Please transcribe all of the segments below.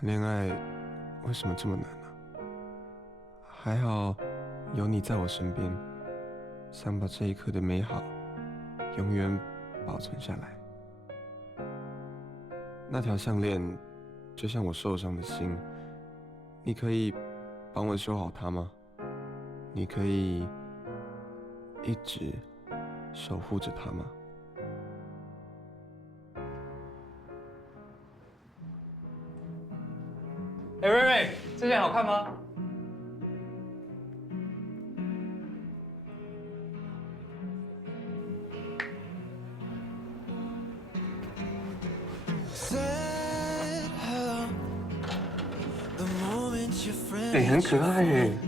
谈恋爱为什么这么难呢？还好有你在我身边，想把这一刻的美好永远保存下来。那条项链就像我受伤的心，你可以帮我修好它吗？你可以一直守护着它吗？哎，瑞瑞，这件好看吗？哎，很可爱耶！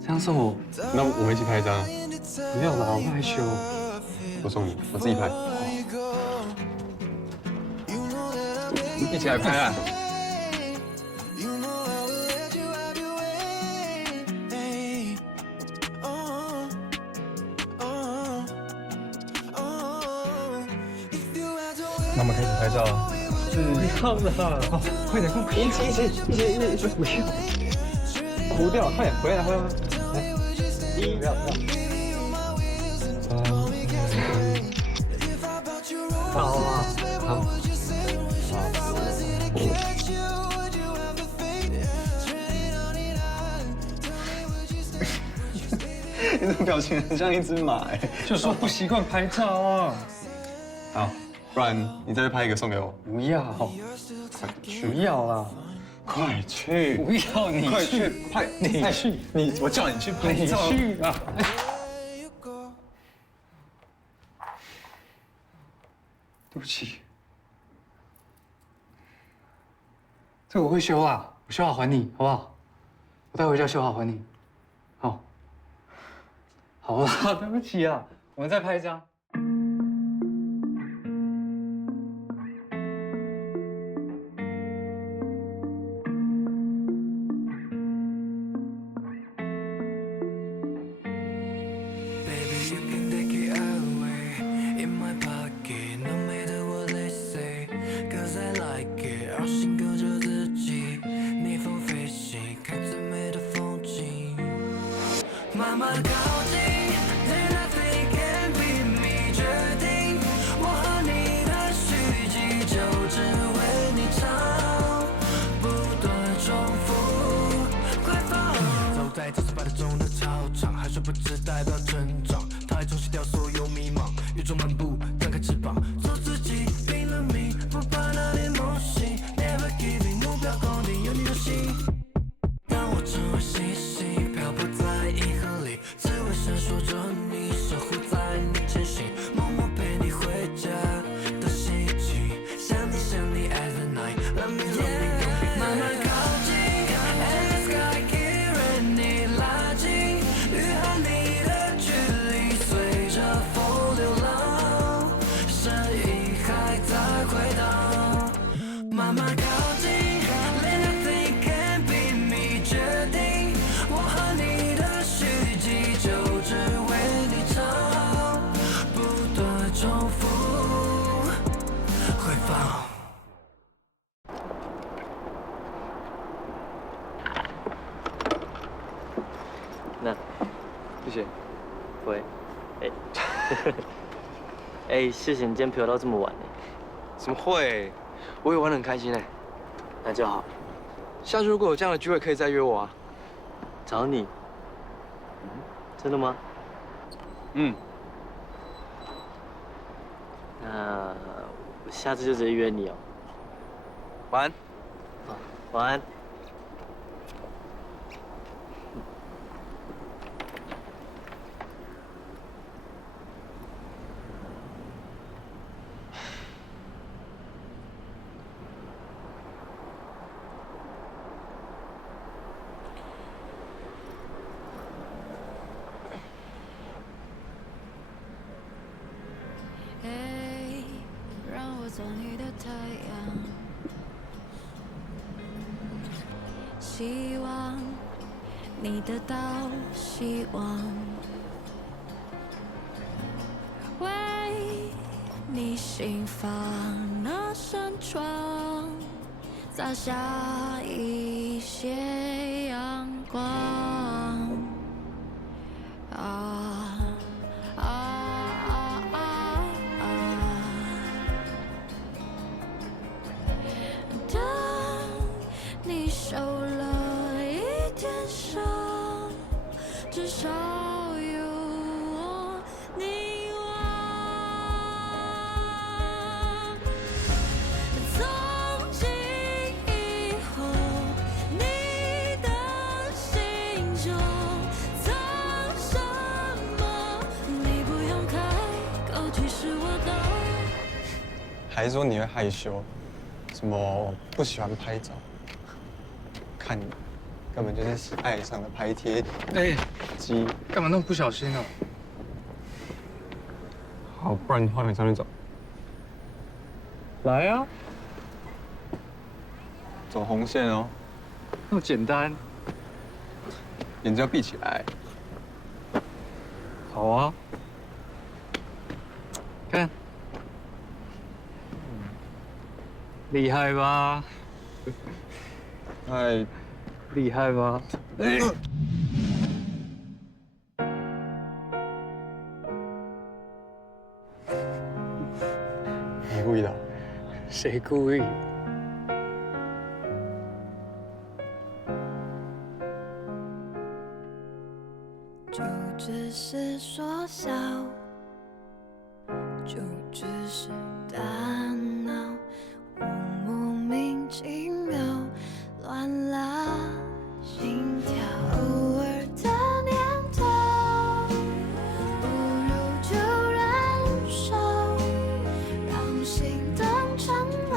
这样送我，那我们一起拍一张。不要啦，我害羞。我送你，我自己拍。一起来拍啊！那我们开始拍照啊！不要了，快点，快点，一起，不要，糊掉，快点，回来，来，不要，好啊，好，你的表情很像一只马哎，就说不习惯拍照啊。好，不然你再拍一个送给我。不要，快去，不要啦，快去，不要你快去拍，你去，我叫你去拍你照。去啊！对不起，这个我会修啊，我修好还你，好不好？我带回家修好还你。好，好了，对不起啊，我们再拍一张。慢慢靠近 ，Then nothing can be me 决定，我和你的续集就只为你唱，不断重复，快放。走在这失败的中的操场，汗水不只代表成长，它还冲洗掉所有迷茫，宇宙漫步，张开翅膀，做自己，拼了命，不怕那点梦醒 ，Never giving， 目标固定，有你的心，让我成为星星，漂泊在银河里。只为闪烁着你，守护在你前行，默默陪你回家的心情，想你 as the night， Let me yeah， 慢慢靠近 ，And the sky keep 任你拉近，与和你的距离随着风流浪，声音还在回荡，慢慢靠近 ，Let nothing can be me 决定，我和你的续集就只为你唱，不断重复，回放。那，谢谢。喂，哎，哎，谢谢你今天陪我到这么晚呢。怎么会？我也玩得很开心哎。那就好，下次如果有这样的聚会，可以再约我啊。找你。真的吗？嗯。那我下次就直接约你哦。晚安。好，晚安。让我做你的太阳，希望你得到希望，为你心房那扇窗，洒下一些阳光。啊啊啊啊啊！当你受了一点伤，至少有我凝望。从今以后，你的心中藏什么？你不用开口，其实我懂。还说你会害羞，什么不喜欢拍照？看你，根本就是爱上了拍贴哎，机。干嘛那么不小心啊？好，不然你换个上去走。来啊，走红线哦，那么简单。眼睛要闭起来。好啊，看，厉害吧？哎，厉害吧？你故意的哦。谁故意？就只是说笑，就只是大闹，我莫名其妙乱了心跳。偶尔的念头，不如就忍受，让心动成为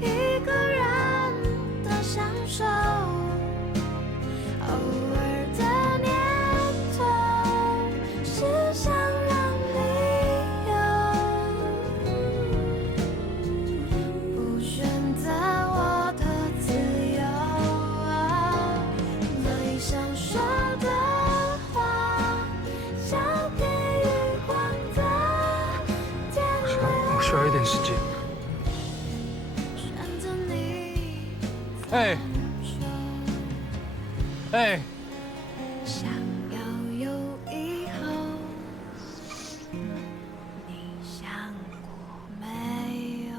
一个人的享受。偶尔的念头是想让你有不选择我的自由，把你想说的话交给余光的点亮。我需要一点时间。选择你哎哎，想要有以后，你想过没有？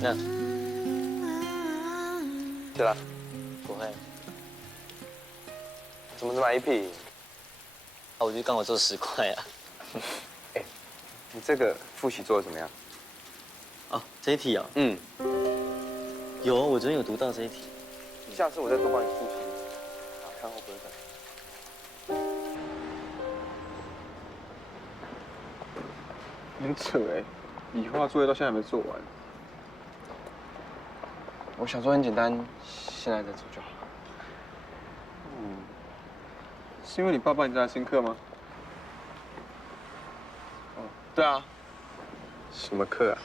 那对了，不会，怎么只买一瓶？啊，我就刚好做10块啊。你这个复习做的怎么样？哦，这一题啊，嗯，有，我昨天有读到这一题。下次我再多帮你复习，看会不会分。很扯哎，理化作业到现在还没做完。我想说很简单，现在再做就好。嗯，是因为你爸帮你加新课吗？哦，对啊。什么课啊？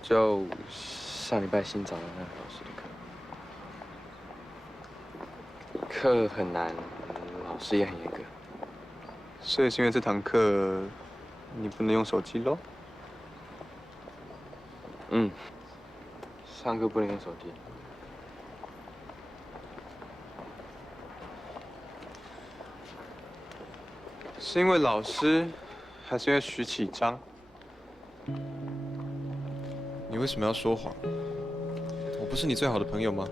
就上礼拜新找的那个老师的课。课很难，老师也很严格。所以是因为这堂课你不能用手机咯？嗯，上课不能用手机。是因为老师，还是因为徐启章？你为什么要说谎？我不是你最好的朋友吗？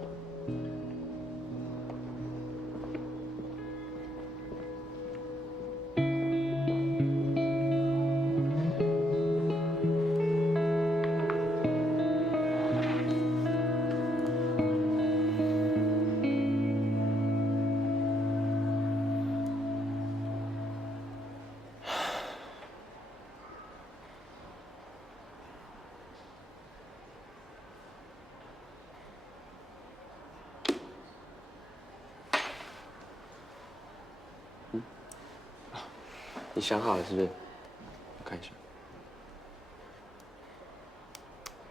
你想好了是不是？我看一下。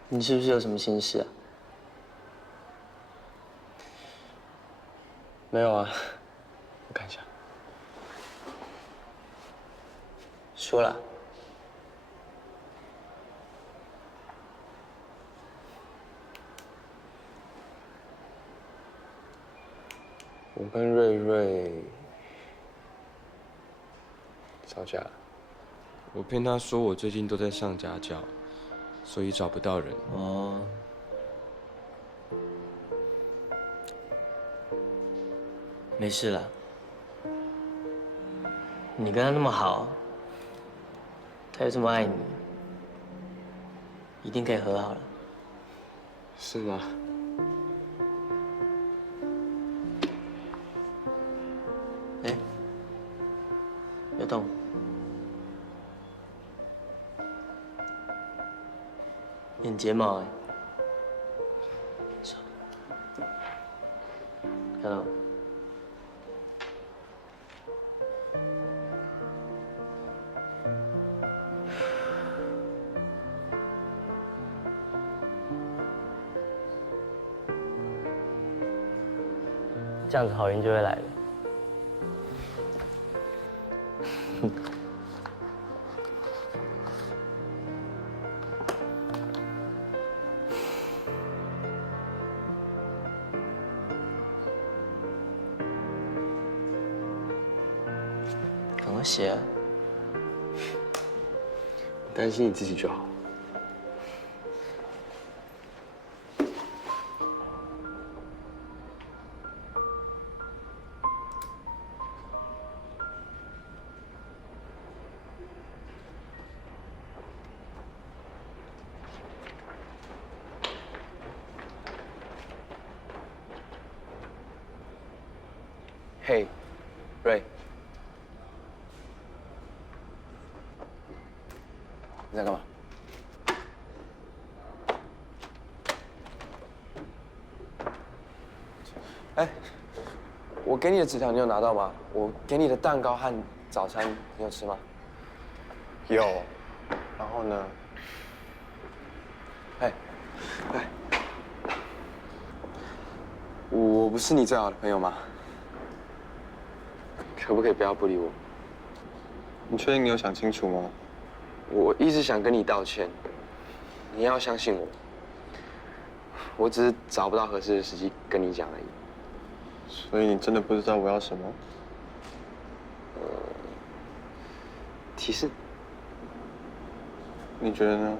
你是不是有什么心事啊？没有啊，我看一下。说了。我跟瑞瑞吵架，我骗他说我最近都在上家教，所以找不到人。哦，没事了。你跟他那么好，他又这么爱你，一定可以和好了。是吗？哎，有动。眼睫毛哎，看到。这样子好运就会来了。赶快写啊！担心你自己就好。嘿，瑞，你在干嘛？哎，我给你的纸条你有拿到吗？我给你的蛋糕和早餐你有吃吗？有。然后呢？哎，哎，我不是你最好的朋友吗？可不可以不要不理我？你确定你有想清楚吗？我一直想跟你道歉，你要相信我。我只是找不到合适的时机跟你讲而已。所以你真的不知道我要什么？提示？你觉得呢？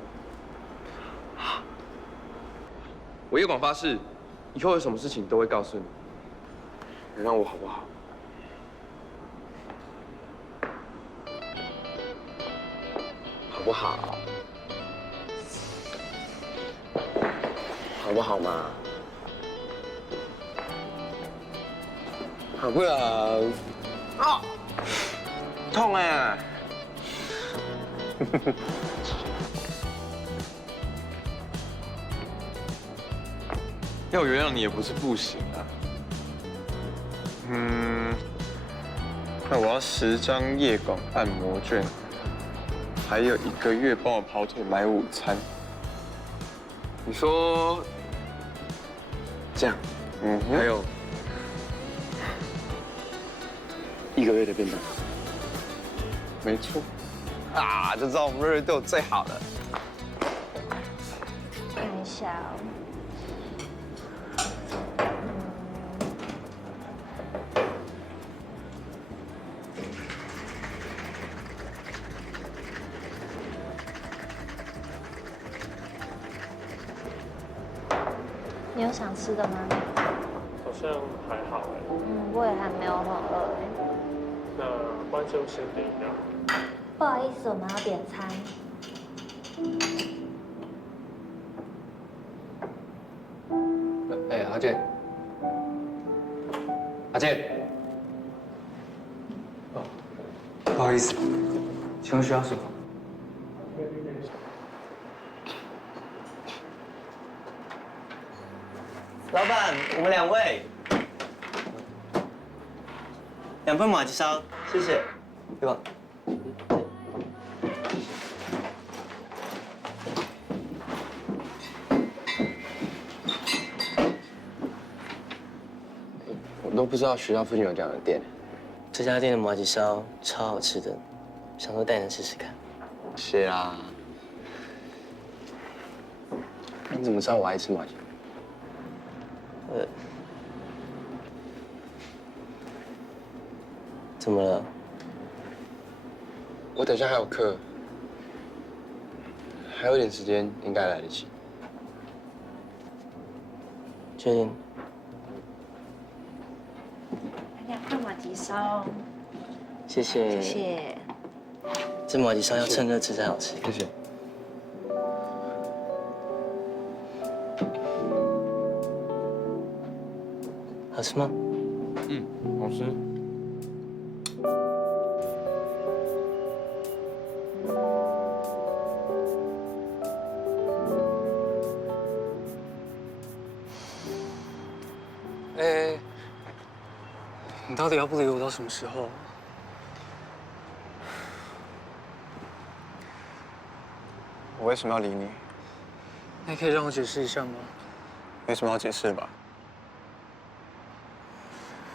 我叶广发誓，以后有什么事情都会告诉你。原谅我好不好？好不好？好不好嘛？好不好？啊！痛哎！要我原谅你也不是不行啊。那我要10张夜广按摩券，还有1个月帮我跑腿买午餐。你说这样，还有1个月的便当。没错。啊，就知道我们瑞瑞对我最好了。看一下哦。你有想吃的吗？好像还好哎。我也还没有很饿哎。那不然就先点饮料。不好意思，我们要点餐。哎，阿健，阿健，哦，不好意思，请问需要什么？老板，我们2位，2份马吉烧，谢谢。对吧？我都不知道学校附近有这样的店。这家店的麻吉烧超好吃的，想说带你试试看。是啊。你怎么知道我爱吃麻吉？怎么了？我等下还有课，还有一点时间，应该来得及。确定？来2块马蹄烧，谢谢。谢谢。这麻吉烧要趁热吃才好吃。谢谢。好吃吗？好吃。哎，你到底要不理我到什么时候？我为什么要理你？你可以让我解释一下吗？没什么好解释的吧？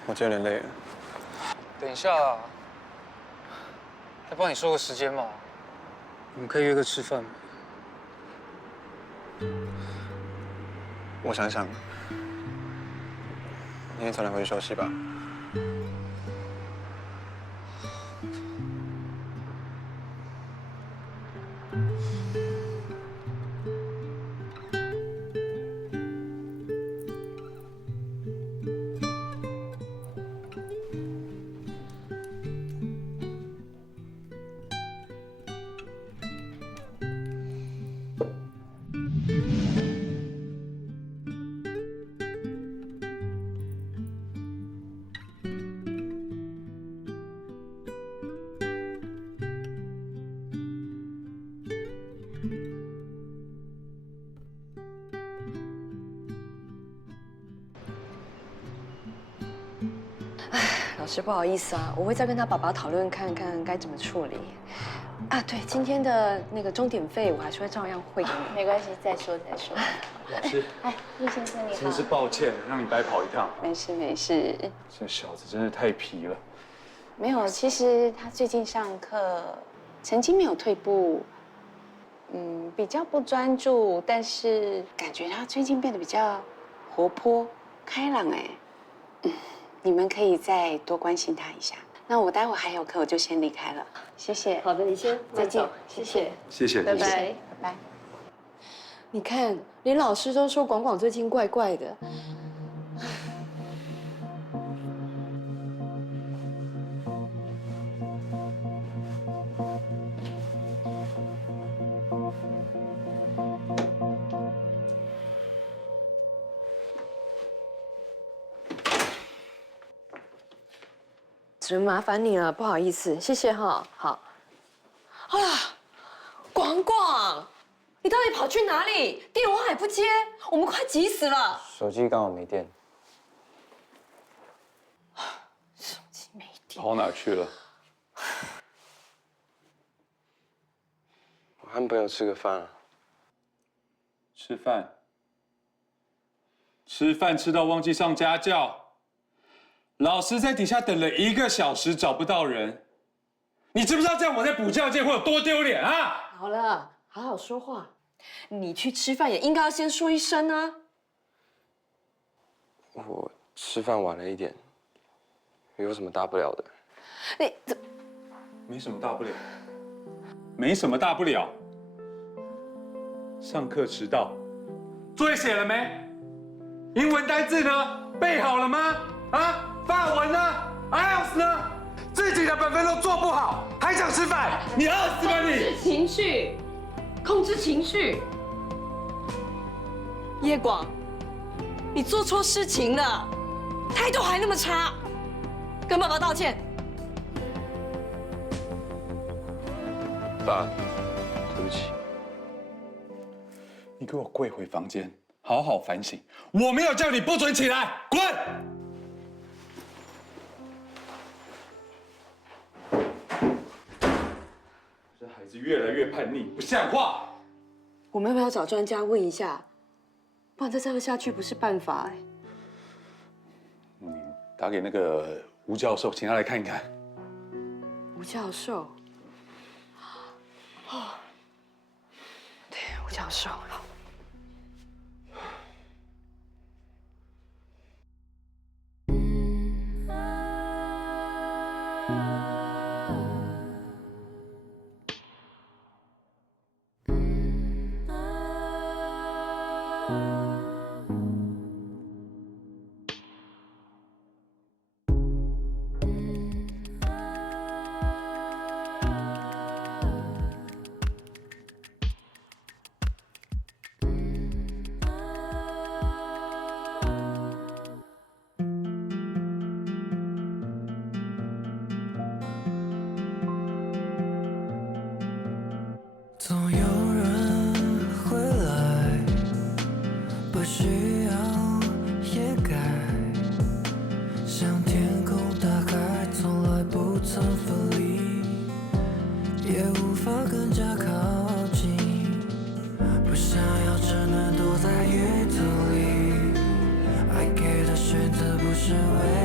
我今天有点累了。等一下啊，再帮你说个时间嘛。我们可以约个吃饭吗？我想想，明天早点回去休息吧。老师不好意思啊，我会再跟他爸爸讨论看看该怎么处理。啊，对，今天的那个钟点费我还是会照样汇给你。没关系，再说再说。老师，哎，陆先生你好。真是抱歉，让你白跑一趟。没事没事，这小子真是太皮了。没有，其实他最近上课成绩没有退步，比较不专注，但是感觉他最近变得比较活泼开朗哎。你们可以再多关心他一下。那我待会还有课，我就先离开了。谢谢。好的，你先再见，谢谢。谢谢，谢谢。拜拜。拜拜。你看，连老师都说广广最近怪怪的。只能麻烦你了，不好意思，谢谢哈。好。啊，广广，你到底跑去哪里？电话也不接，我们快急死了。手机刚好没电。手机没电。跑哪去了？我和朋友吃个饭啊。吃饭。吃饭吃到忘记上家教。老师在底下等了1个小时，找不到人。你知不知道这样我在补教界会有多丢脸啊？好了，好好说话。你去吃饭也应该要先说一声啊。我吃饭晚了一点，有什么大不了的？你这没什么大不了，没什么大不了。上课迟到，作业写了没？英文单字呢？背好了吗？啊？法文呢 ？IELTS 呢？自己的本分都做不好，还想吃饭？你饿死吧你！情绪，控制情绪。叶广，你做错事情了，态度还那么差，跟爸爸道歉。爸，对不起。你给我跪回房间，好好反省。我没有叫你不准起来，滚！这孩子越来越叛逆，不像话。我们要不要找专家问一下？不然再这样下去不是办法哎。你打给那个吴教授，请他来看一看。吴教授。哦，对，吴教授。好。总有人回来，不需要掩盖，像天空大海，从来不曾分离，也无法更加靠近。不想要，只能躲在夜色里。爱给的选择不是唯